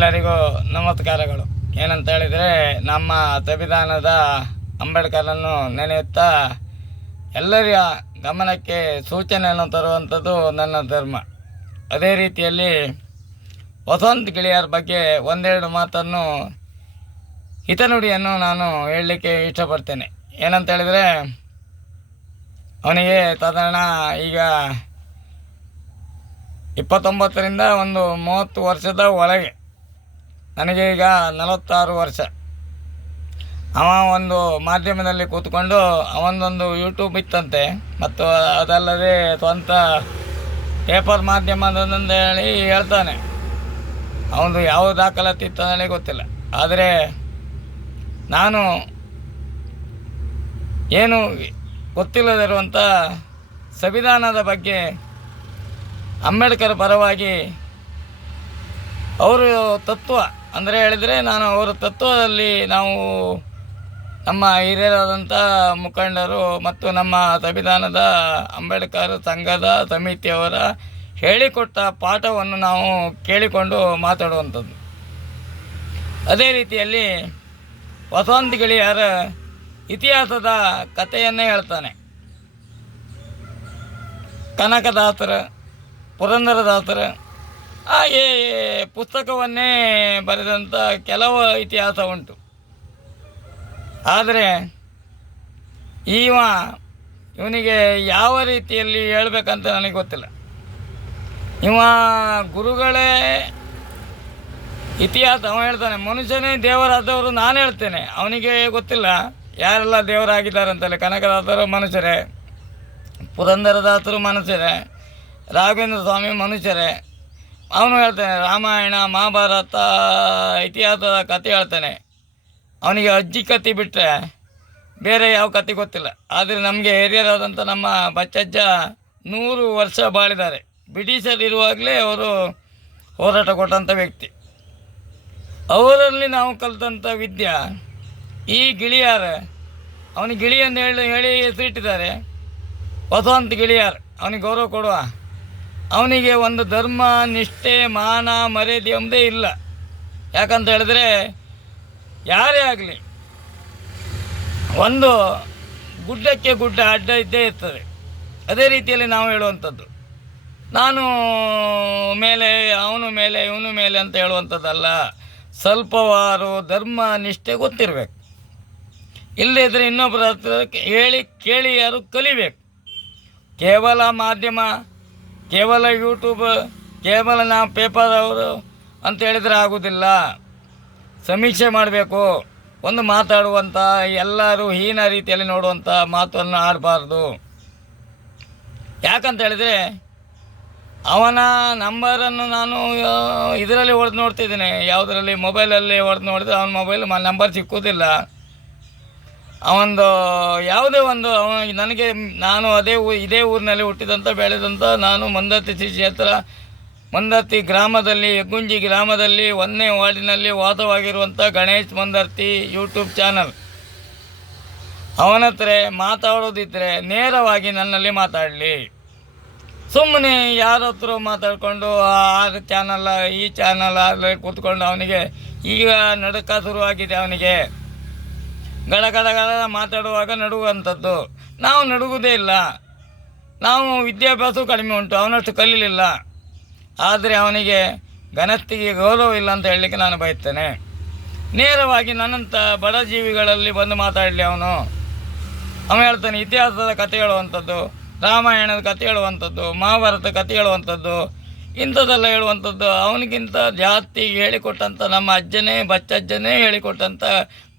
ಎಲ್ಲರಿಗೂ ನಮಸ್ಕಾರಗಳು. ಏನಂತ ಹೇಳಿದರೆ, ನಮ್ಮ ಸಂವಿಧಾನದ ಅಂಬೇಡ್ಕರನ್ನು ನೆನೆಯುತ್ತಾ ಎಲ್ಲರ ಗಮನಕ್ಕೆ ಸೂಚನೆಯನ್ನು ತರುವಂಥದ್ದು ನನ್ನ ಧರ್ಮ. ಅದೇ ರೀತಿಯಲ್ಲಿ ವಸಂತ್ ಗಿಳಿಯರ ಬಗ್ಗೆ ಒಂದೆರಡು ಮಾತನ್ನು ಹಿತನುಡಿಯನ್ನು ನಾನು ಹೇಳಲಿಕ್ಕೆ ಇಷ್ಟಪಡ್ತೇನೆ. ಏನಂತ ಹೇಳಿದರೆ, ಅವನಿಗೆ ಸಾಧಾರಣ ಈಗ 29ರಿಂದ ಒಂದು 30 ವರ್ಷದ ಒಳಗೆ. ನನಗೆ ಈಗ 46 ವರ್ಷ. ಅವ ಒಂದು ಮಾಧ್ಯಮದಲ್ಲಿ ಕೂತ್ಕೊಂಡು ಅವನದೊಂದು ಯೂಟ್ಯೂಬ್ ಇತ್ತಂತೆ, ಮತ್ತು ಅದಲ್ಲದೆ ಸ್ವಂತ ಪೇಪರ್ ಮಾಧ್ಯಮದಂತ ಹೇಳಿ ಹೇಳ್ತಾನೆ. ಅವನು ಯಾವ ದಾಖಲಾತಿ ಇತ್ತು ಹೇಳಿ ಗೊತ್ತಿಲ್ಲ. ಆದರೆ ನಾನು ಏನು ಗೊತ್ತಿಲ್ಲದಿರುವಂಥ ಸಂವಿಧಾನದ ಬಗ್ಗೆ ಅಂಬೇಡ್ಕರ್ ಪರವಾಗಿ ಅವರು ತತ್ವ ಅಂದರೆ ಹೇಳಿದರೆ, ನಾನು ಅವರ ತತ್ವದಲ್ಲಿ ನಾವು ನಮ್ಮ ಹಿರಿಯರಾದಂಥ ಮುಖಂಡರು ಮತ್ತು ನಮ್ಮ ಸಂವಿಧಾನದ ಅಂಬೇಡ್ಕರ್ ಸಂಘದ ಸಮಿತಿಯವರ ಹೇಳಿಕೊಟ್ಟ ಪಾಠವನ್ನು ನಾವು ಕೇಳಿಕೊಂಡು ಮಾತಾಡುವಂಥದ್ದು. ಅದೇ ರೀತಿಯಲ್ಲಿ ವಸಂತ್ ಗಿಳಿಯರ ಇತಿಹಾಸದ ಕಥೆಯನ್ನೇ ಹೇಳ್ತಾನೆ. ಕನಕದಾಸರ, ಪುರಂದರದಾಸರ ಹಾಗೆ ಪುಸ್ತಕವನ್ನೇ ಬರೆದಂಥ ಕೆಲವು ಇತಿಹಾಸ ಉಂಟು. ಆದರೆ ಇವನಿಗೆ ಯಾವ ರೀತಿಯಲ್ಲಿ ಹೇಳಬೇಕಂತ ನನಗೆ ಗೊತ್ತಿಲ್ಲ. ಗುರುಗಳೇ ಇತಿಹಾಸ ಅವ ಹೇಳ್ತಾನೆ, ಮನುಷ್ಯನೇ ದೇವರಾದವರು ನಾನು ಹೇಳ್ತೇನೆ. ಅವನಿಗೆ ಗೊತ್ತಿಲ್ಲ ಯಾರೆಲ್ಲ ದೇವರಾಗಿದ್ದಾರೆ ಅಂತಲೇ. ಕನಕದಾಸರು ಮನುಷ್ಯರೇ, ಪುರಂದರದಾಸರು ಮನುಷ್ಯರೇ, ರಾಘವೇಂದ್ರ ಸ್ವಾಮಿ ಮನುಷ್ಯರೇ. ಅವನು ಹೇಳ್ತಾನೆ ರಾಮಾಯಣ ಮಹಾಭಾರತ ಇತಿಹಾಸದ ಕತೆ ಹೇಳ್ತಾನೆ. ಅವನಿಗೆ ಅಜ್ಜಿ ಕತೆ ಬಿಟ್ಟರೆ ಬೇರೆ ಯಾವ ಕತೆ ಗೊತ್ತಿಲ್ಲ. ಆದರೆ ನಮಗೆ ಹಿರಿಯರಾದಂಥ ನಮ್ಮ ಬಚ್ಚಜ್ಜ 100 ವರ್ಷ ಬಾಳಿದ್ದಾರೆ. ಬ್ರಿಟಿಷರಿರುವಾಗಲೇ ಅವರು ಹೋರಾಟ ಕೊಟ್ಟಂಥ ವ್ಯಕ್ತಿ. ಅವರಲ್ಲಿ ನಾವು ಕಲಿತಂಥ ವಿದ್ಯೆ ಈ ಗಿಳಿಯಾರ. ಅವನಿಗೆ ಗಿಳಿಯನ್ನು ಹೇಳಿ ಹೆಸರಿಟ್ಟಿದ್ದಾರೆ, ವಸಂತ್ ಗಿಳಿಯಾರ್. ಅವನಿಗೆ ಗೌರವ ಕೊಡುವ. ಅವನಿಗೆ ಒಂದು ಧರ್ಮ, ನಿಷ್ಠೆ, ಮಾನ, ಮರ್ಯಾದೆ ಎಂಬುದೇ ಇಲ್ಲ. ಯಾಕಂತ ಹೇಳಿದ್ರೆ, ಯಾರೇ ಆಗಲಿ ಒಂದು ಗುಡ್ಡಕ್ಕೆ ಗುಡ್ಡ ಅಡ್ಡ ಇದ್ದೇ ಇರ್ತದೆ. ಅದೇ ರೀತಿಯಲ್ಲಿ ನಾವು ಹೇಳುವಂಥದ್ದು, ನಾನು ಮೇಲೆ, ಅವನು ಮೇಲೆ, ಇವನು ಮೇಲೆ ಅಂತ ಹೇಳುವಂಥದ್ದಲ್ಲ. ಸ್ವಲ್ಪವಾರು ಧರ್ಮ ನಿಷ್ಠೆ ಗೊತ್ತಿರಬೇಕು. ಇಲ್ಲದಿದ್ದರೆ ಇನ್ನೊಬ್ಬರ ಹತ್ರ ಹೇಳಿ ಕೇಳಿ ಯಾರು ಕಲಿಬೇಕು. ಕೇವಲ ಮಾಧ್ಯಮ, ಕೇವಲ ಯೂಟ್ಯೂಬ್, ಕೇವಲ ನಾವು ಪೇಪರ್ ಅವರು ಅಂತ ಹೇಳಿದರೆ ಆಗೋದಿಲ್ಲ. ಸಮೀಕ್ಷೆ ಮಾಡಬೇಕು. ಒಂದು ಮಾತಾಡುವಂಥ ಎಲ್ಲರೂ ಹೀನ ರೀತಿಯಲ್ಲಿ ನೋಡುವಂಥ ಮಾತನ್ನು ಆಡಬಾರ್ದು. ಯಾಕಂತ ಹೇಳಿದರೆ, ಅವನ ನಂಬರನ್ನು ನಾನು ಇದರಲ್ಲಿ ಹೊಡೆದು ನೋಡ್ತಿದ್ದೇನೆ, ಯಾವುದರಲ್ಲಿ ಮೊಬೈಲಲ್ಲಿ ಹೊಡೆದು ನೋಡಿದ್ರೆ ಅವನ ಮೊಬೈಲ್ ನಂಬರ್ ಸಿಕ್ಕುವುದಿಲ್ಲ. ಅವನದು ಯಾವುದೇ ಒಂದು ನನಗೆ, ನಾನು ಇದೇ ಊರಿನಲ್ಲಿ ಹುಟ್ಟಿದಂಥ ಬೆಳೆದಂಥ ನಾನು ಮಂದತ್ತಿ ಶ್ರೀ ಕ್ಷೇತ್ರ, ಮಂದತ್ತಿ ಗ್ರಾಮದಲ್ಲಿ, ಹೆಗ್ಗುಂಜಿ ಗ್ರಾಮದಲ್ಲಿ 1ನೇ ವಾರ್ಡಿನಲ್ಲಿ ವಾಸವಾಗಿರುವಂಥ ಗಣೇಶ್ ಮಂದರ್ತಿ ಯೂಟ್ಯೂಬ್ ಚಾನಲ್. ಅವನ ಹತ್ರ ಮಾತಾಡೋದಿದ್ದರೆ ನೇರವಾಗಿ ನನ್ನಲ್ಲಿ ಮಾತಾಡಲಿ. ಸುಮ್ಮನೆ ಯಾರ ಹತ್ರ ಮಾತಾಡಿಕೊಂಡು ಆ ಚಾನಲ್ ಈ ಚಾನಲ್ ಅಲ್ಲಿ ಕೂತ್ಕೊಂಡು ಅವನಿಗೆ ಈಗ ನಡುಕ ಶುರುವಾಗಿದೆ. ಅವನಿಗೆ ಗಡ ಮಾತಾಡುವಾಗ ನಡುವಂಥದ್ದು. ನಾವು ನಡುಗುವುದೇ ಇಲ್ಲ. ನಾವು ವಿದ್ಯಾಭ್ಯಾಸವೂ ಕಡಿಮೆ ಉಂಟು, ಅವನಷ್ಟು ಕಲೀಲಿಲ್ಲ. ಆದರೆ ಅವನಿಗೆ ಘನತೆಗೆ ಗೌರವ ಇಲ್ಲ ಅಂತ ಹೇಳಲಿಕ್ಕೆ ನಾನು ಬಯಸ್ತೇನೆ. ನೇರವಾಗಿ ನನ್ನಂಥ ಬಡ ಜೀವಿಗಳಲ್ಲಿ ಬಂದು ಮಾತಾಡಲಿ. ಅವನು ಹೇಳ್ತಾನೆ ಇತಿಹಾಸದ ಕಥೆ ಹೇಳುವಂಥದ್ದು, ರಾಮಾಯಣದ ಕಥೆ ಹೇಳುವಂಥದ್ದು, ಮಹಾಭಾರತ ಕಥೆ ಹೇಳುವಂಥದ್ದು, ಇಂಥದ್ದೆಲ್ಲ ಹೇಳುವಂಥದ್ದು. ಅವನಿಗಿಂತ ಜಾಸ್ತಿ ಹೇಳಿಕೊಟ್ಟಂಥ ನಮ್ಮ ಅಜ್ಜನೇ ಬಚ್ಚಜ್ಜನೇ ಹೇಳಿಕೊಟ್ಟಂಥ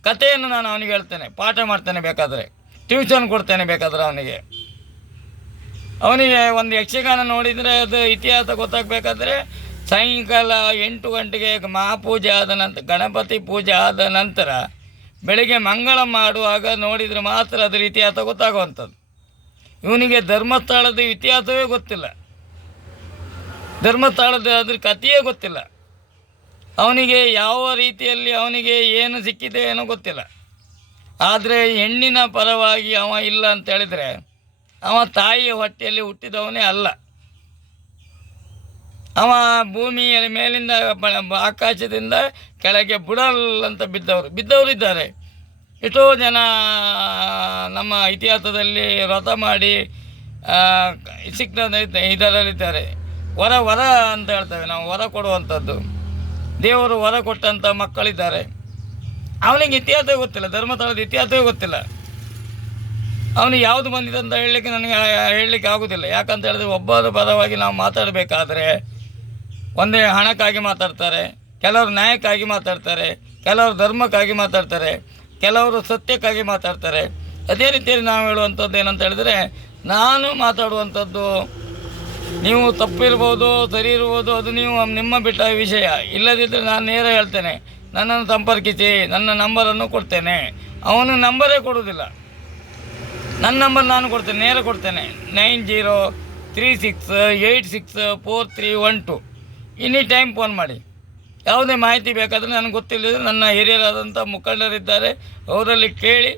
ಕಥೆಯನ್ನು ನಾನು ಅವನಿಗೆ ಹೇಳ್ತೇನೆ, ಪಾಠ ಮಾಡ್ತೇನೆ, ಬೇಕಾದರೆ ಟ್ಯೂಷನ್ ಕೊಡ್ತೇನೆ. ಬೇಕಾದರೆ ಅವನಿಗೆ ಒಂದು ಯಕ್ಷಗಾನ ನೋಡಿದರೆ ಅದು ಇತಿಹಾಸ ಗೊತ್ತಾಗಬೇಕಾದ್ರೆ ಸಾಯಂಕಾಲ 8 ಗಂಟೆಗೆ ಮಹಾಪೂಜೆ ಆದ ನಂತರ, ಗಣಪತಿ ಪೂಜೆ ಆದ ನಂತರ ಬೆಳಿಗ್ಗೆ ಮಂಗಳ ಮಾಡುವಾಗ ನೋಡಿದರೆ ಮಾತ್ರ ಅದರ ಇತಿಹಾಸ ಗೊತ್ತಾಗುವಂಥದ್ದು. ಇವನಿಗೆ ಧರ್ಮಸ್ಥಳದ ಇತಿಹಾಸವೇ ಗೊತ್ತಿಲ್ಲ, ಧರ್ಮಸ್ಥಳದ ಅದ್ರ ಕಥೆಯೇ ಗೊತ್ತಿಲ್ಲ. ಅವನಿಗೆ ಯಾವ ರೀತಿಯಲ್ಲಿ ಅವನಿಗೆ ಏನು ಸಿಕ್ಕಿದೆ ಏನೋ ಗೊತ್ತಿಲ್ಲ. ಆದರೆ ಹೆಣ್ಣಿನ ಪರವಾಗಿ ಅವ ಇಲ್ಲ ಅಂತ ಹೇಳಿದರೆ ಅವ ತಾಯಿಯ ಹೊಟ್ಟೆಯಲ್ಲಿ ಹುಟ್ಟಿದವನೇ ಅಲ್ಲ. ಅವ ಭೂಮಿಯ ಮೇಲಿಂದ ಆಕಾಶದಿಂದ ಕೆಳಗೆ ಬುಡಲ್ ಅಂತ ಬಿದ್ದವರು ಇದ್ದಾರೆ. ಎಷ್ಟೋ ಜನ ನಮ್ಮ ಇತಿಹಾಸದಲ್ಲಿ ವ್ರತ ಮಾಡಿ ಇದರಲ್ಲಿದ್ದಾರೆ. ವರ ಅಂತ ಹೇಳ್ತೇವೆ ನಾವು, ವರ ಕೊಡುವಂಥದ್ದು. ದೇವರು ವರ ಕೊಟ್ಟಂಥ ಮಕ್ಕಳಿದ್ದಾರೆ. ಅವನಿಗೆ ಇತಿಹಾಸವೇ ಗೊತ್ತಿಲ್ಲ, ಧರ್ಮಸ್ಥಳದ ಇತಿಹಾಸವೇ ಗೊತ್ತಿಲ್ಲ. ಅವನಿಗೆ ಯಾವುದು ಬಂದಿದೆ ಅಂತ ನನಗೆ ಹೇಳಲಿಕ್ಕೆ ಆಗೋದಿಲ್ಲ. ಯಾಕಂತ ಹೇಳಿದ್ರೆ ಒಬ್ಬರ ಪರವಾಗಿ ನಾವು ಮಾತಾಡಬೇಕಾದ್ರೆ ಒಂದೇ ಹಣಕ್ಕಾಗಿ ಮಾತಾಡ್ತಾರೆ, ಕೆಲವರು ನ್ಯಾಯಕ್ಕಾಗಿ ಮಾತಾಡ್ತಾರೆ, ಕೆಲವರು ಧರ್ಮಕ್ಕಾಗಿ ಮಾತಾಡ್ತಾರೆ, ಕೆಲವರು ಸತ್ಯಕ್ಕಾಗಿ ಮಾತಾಡ್ತಾರೆ. ಅದೇ ರೀತಿಯಲ್ಲಿ ನಾವು ಹೇಳುವಂಥದ್ದು ಏನಂತ ಹೇಳಿದರೆ, ನಾನು ಮಾತಾಡುವಂಥದ್ದು ನೀವು ತಪ್ಪಿರ್ಬೋದು, ಸರಿ ಇರ್ಬೋದು, ಅದು ನಿಮ್ಮ ಬಿಟ್ಟ ವಿಷಯ. ಇಲ್ಲದಿದ್ದರೆ ನಾನು ನೇರ ಹೇಳ್ತೇನೆ, ನನ್ನನ್ನು ಸಂಪರ್ಕಿಸಿ, ನನ್ನ ನಂಬರನ್ನು ಕೊಡ್ತೇನೆ. ಅವನು ನಂಬರೇ ಕೊಡೋದಿಲ್ಲ, ನನ್ನ ನಂಬರ್ ನಾನು ಕೊಡ್ತೇನೆ, ನೇರ ಕೊಡ್ತೇನೆ. 9036864312 ಎನಿ ಟೈಮ್ ಫೋನ್ ಮಾಡಿ. ಯಾವುದೇ ಮಾಹಿತಿ ಬೇಕಾದರೆ ನನಗೆ ಗೊತ್ತಿಲ್ಲದ್ರೆ ನನ್ನ ಹಿರಿಯರಾದಂಥ ಮುಖಂಡರಿದ್ದಾರೆ, ಅವರಲ್ಲಿ ಕೇಳಿ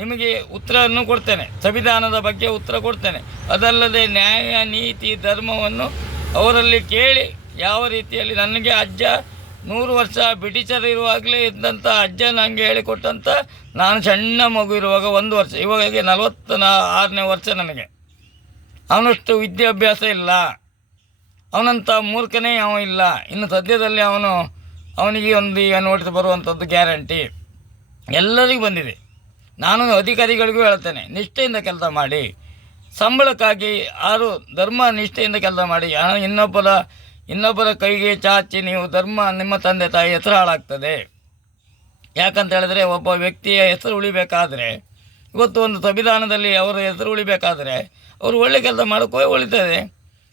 ನಿಮಗೆ ಉತ್ತರವನ್ನು ಕೊಡ್ತೇನೆ. ಸಂವಿಧಾನದ ಬಗ್ಗೆ ಉತ್ತರ ಕೊಡ್ತೇನೆ. ಅದಲ್ಲದೆ ನ್ಯಾಯ, ನೀತಿ, ಧರ್ಮವನ್ನು ಅವರಲ್ಲಿ ಕೇಳಿ ಯಾವ ರೀತಿಯಲ್ಲಿ ನನಗೆ ಅಜ್ಜ 100 ವರ್ಷ ಬ್ರಿಟಿಷರಿರುವಾಗಲೇ ಇದ್ದಂಥ ಅಜ್ಜ ನನಗೆ ಹೇಳಿಕೊಟ್ಟಂಥ, ನಾನು ಸಣ್ಣ ಮಗು ಇರುವಾಗ 1 ವರ್ಷ, ಇವಾಗ 46ನೇ ವರ್ಷ ನನಗೆ. ಅವನಷ್ಟು ವಿದ್ಯಾಭ್ಯಾಸ ಇಲ್ಲ, ಅವನಂಥ ಮೂರ್ಖನೇ ಇಲ್ಲ. ಇನ್ನು ಸದ್ಯದಲ್ಲಿ ಅವನಿಗೆ ಈಗ ನೋಟಿಸ್ ಬರುವಂಥದ್ದು ಗ್ಯಾರಂಟಿ ಎಲ್ಲರಿಗೂ ಬಂದಿದೆ. ನಾನು ಅಧಿಕಾರಿಗಳಿಗೂ ಹೇಳ್ತೇನೆ, ನಿಷ್ಠೆಯಿಂದ ಕೆಲಸ ಮಾಡಿ. ಸಂಬಳಕ್ಕಾಗಿ ಧರ್ಮ ನಿಷ್ಠೆಯಿಂದ ಕೆಲಸ ಮಾಡಿ. ಇನ್ನೊಬ್ಬರ ಕೈಗೆ ಚಾಚಿ ನೀವು ನಿಮ್ಮ ತಂದೆ ತಾಯಿ ಹೆಸರು ಹಾಳಾಗ್ತದೆ. ಯಾಕಂತ ಹೇಳಿದ್ರೆ ಒಬ್ಬ ವ್ಯಕ್ತಿಯ ಹೆಸರು ಉಳಿಬೇಕಾದ್ರೆ, ಇವತ್ತು ಒಂದು ಸಂವಿಧಾನದಲ್ಲಿ ಅವರ ಹೆಸರು ಉಳಿಬೇಕಾದ್ರೆ ಅವರು ಒಳ್ಳೆ ಕೆಲಸ ಮಾಡೋಕ್ಕೆ ಉಳಿತದೆ.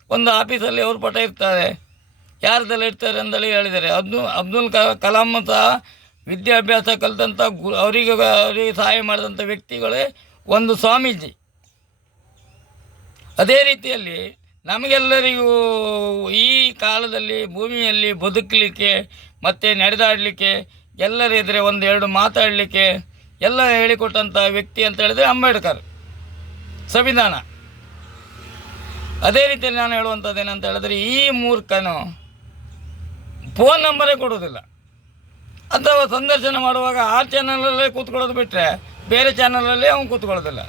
ಒಂದು ಆಫೀಸಲ್ಲಿ ಅವ್ರ ಪಟ ಇರ್ತಾರೆ, ಯಾರ್ದೆಲ್ಲ ಇರ್ತಾರೆ ಅಂತೇಳಿ ಹೇಳಿದ್ದಾರೆ. ಅಬ್ದುಲ್ ಕಲಾಂ ಸಹ ವಿದ್ಯಾಭ್ಯಾಸ ಕಲಿತಂಥ ಅವರಿಗೆ ಸಹಾಯ ಮಾಡಿದಂಥ ವ್ಯಕ್ತಿಗಳೇ ಒಂದು ಸ್ವಾಮೀಜಿ. ಅದೇ ರೀತಿಯಲ್ಲಿ ನಮಗೆಲ್ಲರಿಗೂ ಈ ಕಾಲದಲ್ಲಿ ಭೂಮಿಯಲ್ಲಿ ಬದುಕಲಿಕ್ಕೆ ಮತ್ತು ನಡೆದಾಡಲಿಕ್ಕೆ, ಎಲ್ಲರ ಎದುರೇ 1-2 ಮಾತಾಡಲಿಕ್ಕೆ ಎಲ್ಲ ಹೇಳಿಕೊಟ್ಟಂಥ ವ್ಯಕ್ತಿ ಅಂತ ಹೇಳಿದರೆ ಅಂಬೇಡ್ಕರ್, ಸಂವಿಧಾನ. ಅದೇ ರೀತಿಯಲ್ಲಿ ನಾನು ಹೇಳುವಂಥದ್ದು ಏನಂತ ಹೇಳಿದ್ರೆ, ಈ ಮೂರ್ಖನು ಫೋನ್ ನಂಬರೇ ಕೊಡೋದಿಲ್ಲ, ಅಥವಾ ಸಂದರ್ಶನ ಮಾಡುವಾಗ ಆ ಚಾನಲಲ್ಲೇ ಕೂತ್ಕೊಳ್ಳೋದು ಬಿಟ್ಟರೆ ಬೇರೆ ಚಾನಲಲ್ಲೇ ಅವನು ಕೂತ್ಕೊಳ್ಳೋದಿಲ್ಲ.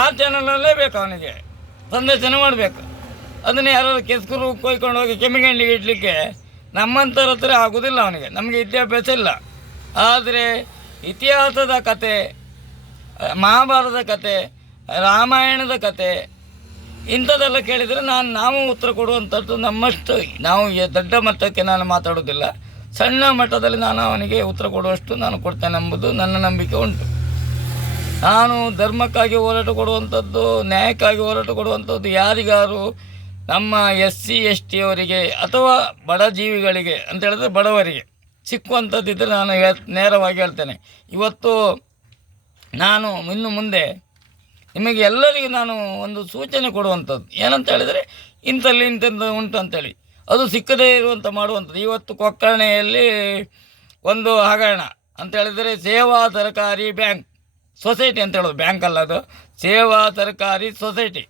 ಆ ಚಾನಲಲ್ಲೇ ಬೇಕು ಅವನಿಗೆ ಸಂದರ್ಶನ ಮಾಡಬೇಕು. ಅದನ್ನು ಯಾರು ಕೆಸ್ಕರು ಕೊಯ್ಕೊಂಡು ಹೋಗಿ ಕೆಮ್ಮಿಗಂಡಿಗೆ ಇಡಲಿಕ್ಕೆ ನಮ್ಮಂಥವ್ರ ಹತ್ರ ಆಗೋದಿಲ್ಲ ಅವನಿಗೆ. ನಮಗೆ ವಿದ್ಯಾಭ್ಯಾಸ ಇಲ್ಲ. ಆದರೆ ಇತಿಹಾಸದ ಕತೆ, ಮಹಾಭಾರತದ ಕತೆ, ರಾಮಾಯಣದ ಕತೆ ಇಂಥದ್ದೆಲ್ಲ ಕೇಳಿದರೆ ನಾವು ಉತ್ತರ ಕೊಡುವಂಥದ್ದು ನಮ್ಮಷ್ಟು. ನಾವು ದೊಡ್ಡ ಮಟ್ಟಕ್ಕೆ ನಾನು ಮಾತಾಡೋದಿಲ್ಲ, ಸಣ್ಣ ಮಟ್ಟದಲ್ಲಿ ನಾನು ಅವನಿಗೆ ಉತ್ತರ ಕೊಡುವಷ್ಟು ನಾನು ಕೊಡ್ತೇನೆ ಎಂಬುದು ನನ್ನ ನಂಬಿಕೆ ಉಂಟು. ನಾನು ಧರ್ಮಕ್ಕಾಗಿ ಹೋರಾಟ ಕೊಡುವಂಥದ್ದು, ನ್ಯಾಯಕ್ಕಾಗಿ ಹೋರಾಟ ಕೊಡುವಂಥದ್ದು ಯಾರಿಗಾರು ನಮ್ಮ SC ST ಅವರಿಗೆ ಅಥವಾ ಬಡ ಜೀವಿಗಳಿಗೆ ಅಂತ ಹೇಳಿದ್ರೆ ಬಡವರಿಗೆ ಸಿಕ್ಕುವಂಥದ್ದಿದ್ದರೆ ನಾನು ನೇರವಾಗಿ ಹೇಳ್ತೇನೆ. ಇವತ್ತು ನಾನು ಇನ್ನು ಮುಂದೆ ನಿಮಗೆ ಎಲ್ಲರಿಗೂ ನಾನು ಒಂದು ಸೂಚನೆ ಕೊಡುವಂಥದ್ದು ಏನಂತ ಹೇಳಿದರೆ, ಇಂಥದ್ದು ಉಂಟು ಅಂಥೇಳಿ ಅದು ಸಿಕ್ಕದೇ ಇರುವಂಥ ಮಾಡುವಂಥದ್ದು. ಇವತ್ತು ಕೊಕ್ಕರ್ಣೆಯಲ್ಲಿ ಒಂದು ಹಗರಣ ಅಂತ ಹೇಳಿದರೆ, ಸೇವಾ ಸರ್ಕಾರಿ ಬ್ಯಾಂಕ್ ಸೊಸೈಟಿ ಅಂತ ಹೇಳೋದು, ಬ್ಯಾಂಕ್ ಅಲ್ಲ ಅದು, ಸೇವಾ ಸರ್ಕಾರಿ ಸೊಸೈಟಿ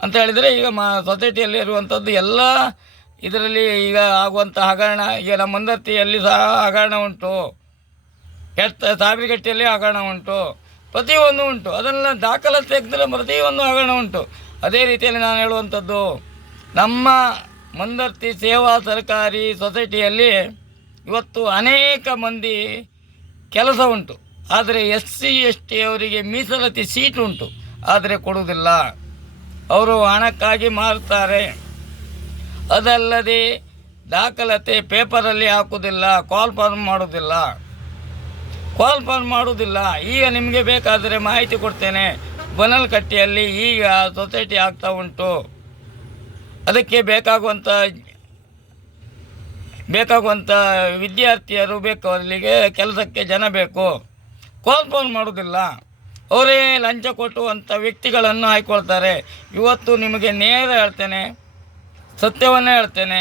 ಅಂತ ಹೇಳಿದರೆ, ಈಗ ಸೊಸೈಟಿಯಲ್ಲಿ ಇರುವಂಥದ್ದು ಎಲ್ಲ ಇದರಲ್ಲಿ ಈಗ ಆಗುವಂಥ ಹಗರಣ. ಈಗ ನಮ್ಮ ಮುಂದರ್ತಿಯಲ್ಲಿ ಸಹ ಹಗರಣ ಉಂಟು, ಸಾಬರಿಗಟ್ಟಿಯಲ್ಲಿ ಹಗರಣ ಉಂಟು, ಪ್ರತಿಯೊಂದು ಉಂಟು. ಅದನ್ನೆಲ್ಲ ದಾಖಲಾತಿ ತೆಗೆದರೆ ಪ್ರತಿಯೊಂದು ಹಗರಣ ಉಂಟು. ಅದೇ ರೀತಿಯಲ್ಲಿ ನಾನು ಹೇಳುವಂಥದ್ದು, ನಮ್ಮ ಮುಂದರ್ತಿ ಸೇವಾ ಸರ್ಕಾರಿ ಸೊಸೈಟಿಯಲ್ಲಿ ಇವತ್ತು ಅನೇಕ ಮಂದಿ ಕೆಲಸ ಉಂಟು, ಆದರೆ SC ST ಅವರಿಗೆ ಮೀಸಲಾತಿ ಸೀಟ್ ಉಂಟು, ಆದರೆ ಕೊಡುವುದಿಲ್ಲ. ಅವರು ಹಣಕ್ಕಾಗಿ ಮಾರ್ತಾರೆ. ಅದಲ್ಲದೆ ದಾಖಲಾತಿ ಪೇಪರಲ್ಲಿ ಹಾಕುವುದಿಲ್ಲ, ಕಾಲ್ ಫಾರ್ಮ್ ಮಾಡೋದಿಲ್ಲ. ಈಗ ನಿಮಗೆ ಬೇಕಾದರೆ ಮಾಹಿತಿ ಕೊಡ್ತೇನೆ. ಬನಲ್ಕಟ್ಟಿಯಲ್ಲಿ ಈಗ ಸೊಸೈಟಿ ಆಗ್ತಾ ಉಂಟು. ಅದಕ್ಕೆ ಬೇಕಾಗುವಂಥ ವಿದ್ಯಾರ್ಥಿಯರು ಬೇಕು, ಅಲ್ಲಿಗೆ ಕೆಲಸಕ್ಕೆ ಜನ ಬೇಕು. ಕಾಲ್ ಫಾರ್ಮ್ ಮಾಡೋದಿಲ್ಲ, ಅವರೇ ಲಂಚ ಕೊಟ್ಟುವಂಥ ವ್ಯಕ್ತಿಗಳನ್ನು ಹಾಯ್ಕೊಳ್ತಾರೆ. ಇವತ್ತು ನಿಮಗೆ ನೇರ ಹೇಳ್ತೇನೆ, ಸತ್ಯವನ್ನೇ ಹೇಳ್ತೇನೆ,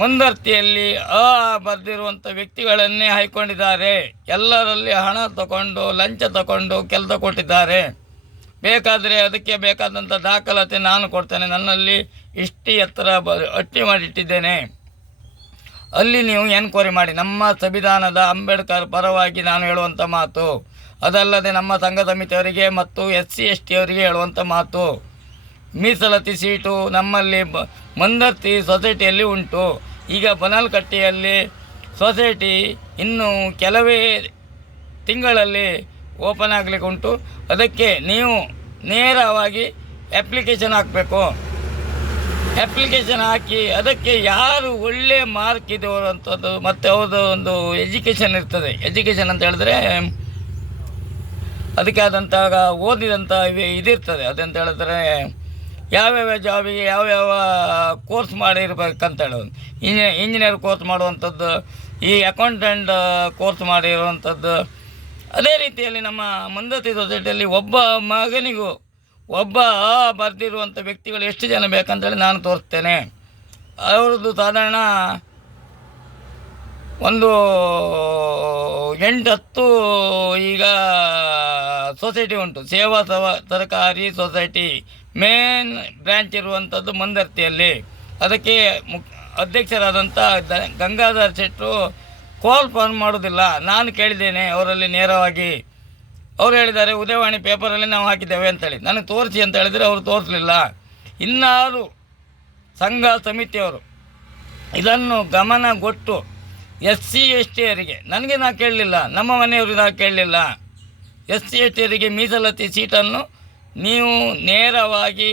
ಮುಂದರ್ತಿಯಲ್ಲಿ ಬರೆದಿರುವಂಥ ವ್ಯಕ್ತಿಗಳನ್ನೇ ಹಾಯ್ಕೊಂಡಿದ್ದಾರೆ. ಎಲ್ಲರಲ್ಲಿ ಹಣ ತಗೊಂಡು ಲಂಚ ತಗೊಂಡು ಕೆಲಸ ಕೊಟ್ಟಿದ್ದಾರೆ. ಬೇಕಾದರೆ ಅದಕ್ಕೆ ಬೇಕಾದಂಥ ದಾಖಲಾತಿ ನಾನು ಕೊಡ್ತೇನೆ. ನನ್ನಲ್ಲಿ ಇಷ್ಟು ಎತ್ತರ ಅಟ್ಟಿ ಮಾಡಿಟ್ಟಿದ್ದೇನೆ. ಅಲ್ಲಿ ನೀವು ಎನ್ಕ್ವೈರಿ ಮಾಡಿ. ನಮ್ಮ ಸಂವಿಧಾನದ ಅಂಬೇಡ್ಕರ್ ಪರವಾಗಿ ನಾನು ಹೇಳುವಂಥ ಮಾತು. ಅದಲ್ಲದೆ ನಮ್ಮ ಸಂಘ ಸಮಿತಿಯವರಿಗೆ ಮತ್ತು SC ST ಅವರಿಗೆ ಹೇಳುವಂಥ ಮಾತು. ಮೀಸಲಾತಿ ಸೀಟು ನಮ್ಮಲ್ಲಿ ಮಂದರ್ತಿ ಸೊಸೈಟಿಯಲ್ಲಿ ಉಂಟು. ಈಗ ಬನಲ್ಕಟ್ಟಿಯಲ್ಲಿ ಸೊಸೈಟಿ ಇನ್ನು ಕೆಲವೇ ತಿಂಗಳಲ್ಲಿ ಓಪನ್ ಆಗಲಿಕ್ಕೆ ಉಂಟು. ಅದಕ್ಕೆ ನೀವು ನೇರವಾಗಿ ಅಪ್ಲಿಕೇಶನ್ ಹಾಕಬೇಕು. ಅಪ್ಲಿಕೇಶನ್ ಹಾಕಿ ಅದಕ್ಕೆ ಯಾರು ಒಳ್ಳೆಯ ಮಾರ್ಕ್ ಇದೆಯವಂಥದ್ದು ಮತ್ತು ಅವ್ರದ್ದು ಒಂದು ಎಜುಕೇಷನ್ ಇರ್ತದೆ. ಎಜುಕೇಷನ್ ಅಂತ ಹೇಳಿದ್ರೆ ಅದಕ್ಕೆ ಆದಂಥ ಓದಿದಂಥ ಇದಿರ್ತದೆ. ಅದಂತ ಹೇಳಿದ್ರೆ ಯಾವ್ಯಾವ ಜಾಬಿಗೆ ಯಾವ್ಯಾವ ಕೋರ್ಸ್ ಮಾಡಿರ್ಬೇಕಂತ ಹೇಳೋದು. ಇಂಜಿನಿಯರ್ ಕೋರ್ಸ್ ಮಾಡುವಂಥದ್ದು, ಈ ಅಕೌಂಟೆಂಟ್ ಕೋರ್ಸ್ ಮಾಡಿರುವಂಥದ್ದು. ಅದೇ ರೀತಿಯಲ್ಲಿ ನಮ್ಮ ಮಂದತಿ ಸೊಸೈಟಿಯಲ್ಲಿ ಒಬ್ಬ ಮಗನಿಗೂ ಒಬ್ಬ ಬರೆದಿರುವಂಥ ವ್ಯಕ್ತಿಗಳು ಎಷ್ಟು ಜನ ಬೇಕಂತೇಳಿ ನಾನು ತೋರಿಸ್ತೇನೆ. ಅವ್ರದ್ದು ಸಾಧಾರಣ ಒಂದು 8-10 ಈಗ ಸೊಸೈಟಿ ಉಂಟು. ಸೇವಾ ಸಹಕಾರಿ ಸೊಸೈಟಿ ಮೇನ್ ಬ್ರ್ಯಾಂಚ್ ಇರುವಂಥದ್ದು ಮಂದರ್ತಿಯಲ್ಲಿ. ಅದಕ್ಕೆ ಅಧ್ಯಕ್ಷರಾದಂಥ ಗಂಗಾಧರ್ ಶೆಟ್ಟರು ಕಾಲ್ ಫಾರ್ಮ್ ಮಾಡೋದಿಲ್ಲ. ನಾನು ಕೇಳಿದ್ದೇನೆ ಅವರಲ್ಲಿ ನೇರವಾಗಿ. ಅವ್ರು ಹೇಳಿದ್ದಾರೆ ಉದಯವಾಣಿ ಪೇಪರಲ್ಲಿ ನಾವು ಹಾಕಿದ್ದೇವೆ ಅಂತೇಳಿ. ನನಗೆ ತೋರಿಸಿ ಅಂತ ಹೇಳಿದರೆ ಅವರು ತೋರಿಸಲಿಲ್ಲ. ಇನ್ನಾರು ಸಂಘ ಸಮಿತಿಯವರು ಇದನ್ನು ಗಮನಗೊಟ್ಟು SC ST ಅವರಿಗೆ, ನನಗೆ ನಾ ಕೇಳಲಿಲ್ಲ, ನಮ್ಮ ಮನೆಯವರು ನಾ ಕೇಳಲಿಲ್ಲ, SC ST ಅವರಿಗೆ ಮೀಸಲಾತಿ ಸೀಟನ್ನು ನೀವು ನೇರವಾಗಿ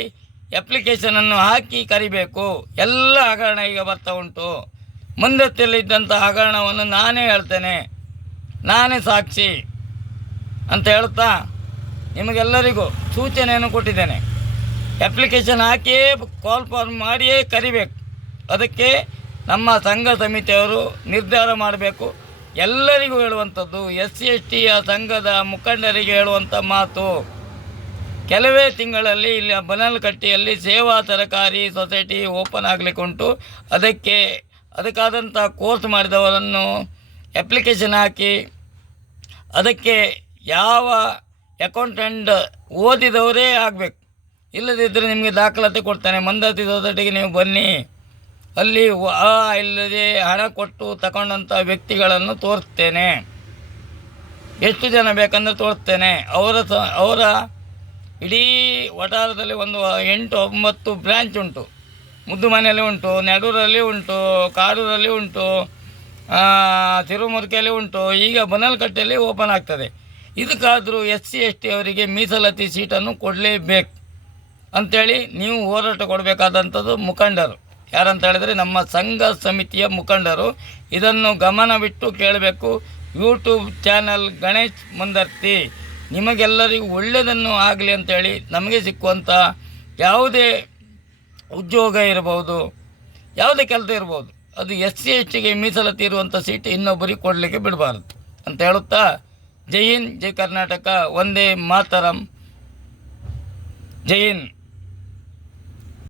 ಅಪ್ಲಿಕೇಶನನ್ನು ಹಾಕಿ ಕರಿಬೇಕು. ಎಲ್ಲ ಹಗರಣ ಈಗ ಬರ್ತಾ ಉಂಟು. ಮಂದತ್ತಿಯಲ್ಲಿದ್ದಂಥ ಹಗರಣವನ್ನು ನಾನೇ ಹೇಳ್ತೇನೆ, ನಾನೇ ಸಾಕ್ಷಿ ಅಂತ ಹೇಳ್ತಾ ನಿಮಗೆಲ್ಲರಿಗೂ ಸೂಚನೆಯನ್ನು ಕೊಟ್ಟಿದ್ದೇನೆ. ಅಪ್ಲಿಕೇಶನ್ ಹಾಕಿಯೇ ಕಾಲ್ ಫಾರ್ಮ್ ಮಾಡಿಯೇ ಕರಿಬೇಕು. ಅದಕ್ಕೆ ನಮ್ಮ ಸಂಘ ಸಮಿತಿಯವರು ನಿರ್ಧಾರ ಮಾಡಬೇಕು. ಎಲ್ಲರಿಗೂ ಹೇಳುವಂಥದ್ದು, SC ST ಸಂಘದ ಮುಖಂಡರಿಗೆ ಹೇಳುವಂಥ ಮಾತು, ಕೆಲವೇ ತಿಂಗಳಲ್ಲಿ ಇಲ್ಲಿ ಬನಲ್ಕಟ್ಟಿಯಲ್ಲಿ ಸೇವಾ ತರಕಾರಿ ಸೊಸೈಟಿ ಓಪನ್ ಆಗಲಿಕ್ಕೆ ಉಂಟು. ಅದಕ್ಕಾದಂಥ ಕೋರ್ಸ್ ಮಾಡಿದವರನ್ನು ಅಪ್ಲಿಕೇಶನ್ ಹಾಕಿ ಅದಕ್ಕೆ ಯಾವ ಅಕೌಂಟೆಂಟ್ ಓದಿದವರೇ ಆಗಬೇಕು. ಇಲ್ಲದಿದ್ದರೆ ನಿಮಗೆ ದಾಖಲಾತಿ ಕೊಡ್ತೇನೆ. ಮಂದತಿ ಸೊಸೈಟಿಗೆ ನೀವು ಬನ್ನಿ, ಅಲ್ಲಿ ಇಲ್ಲದೆ ಹಣ ಕೊಟ್ಟು ತಗೊಂಡಂಥ ವ್ಯಕ್ತಿಗಳನ್ನು ತೋರಿಸ್ತೇನೆ. ಎಷ್ಟು ಜನ ಬೇಕಂದ್ರೆ ತೋರಿಸ್ತೇನೆ. ಅವರ ಇಡೀ ವಠಾರದಲ್ಲಿ ಒಂದು 8-9 ಬ್ರ್ಯಾಂಚ್ ಉಂಟು. ಮುದ್ದುಮನೆಯಲ್ಲಿ ಉಂಟು, ನೆಡೂರಲ್ಲಿ ಉಂಟು, ಕಾಡೂರಲ್ಲಿ ಉಂಟು, ತಿರುಮುರ್ಕೆಯಲ್ಲಿ ಉಂಟು. ಈಗ ಬನಲ್ಕಟ್ಟೆಯಲ್ಲಿ ಓಪನ್ ಆಗ್ತದೆ. ಇದಕ್ಕಾದರೂ SC ST ಅವರಿಗೆ ಮೀಸಲಾತಿ ಸೀಟನ್ನು ಕೊಡಲೇಬೇಕು ಅಂಥೇಳಿ ನೀವು ಹೋರಾಟ ಕೊಡಬೇಕಾದಂಥದ್ದು ಮುಖಂಡರು. ಯಾರಂತ ಹೇಳಿದರೆ ನಮ್ಮ ಸಂಘ ಸಮಿತಿಯ ಮುಖಂಡರು. ಇದನ್ನು ಗಮನವಿಟ್ಟು ಕೇಳಬೇಕು. ಯೂಟ್ಯೂಬ್ ಚಾನಲ್ ಗಣೇಶ್ ಮಂದರ್ತಿ ನಿಮಗೆಲ್ಲರಿಗೂ ಒಳ್ಳೆಯದನ್ನು ಆಗಲಿ ಅಂಥೇಳಿ ನಮಗೆ ಸಿಕ್ಕುವಂಥ ಯಾವುದೇ ಉದ್ಯೋಗ ಇರಬಹುದು, ಯಾವುದೇ ಕೆಲಸ ಇರ್ಬೋದು, ಅದು SC STಗೆ ಮೀಸಲಾತಿ ಇರುವಂಥ ಸೀಟ್ ಇನ್ನೊಬ್ಬರಿಗೆ ಕೊಡಲಿಕ್ಕೆ ಬಿಡಬಾರ್ದು ಅಂತ ಹೇಳುತ್ತಾ, ಜೈ ಹಿಂದ್, ಜೈ ಕರ್ನಾಟಕ, ವಂದೇ ಮಾತರಂ, ಜೈ ಹಿಂದ್.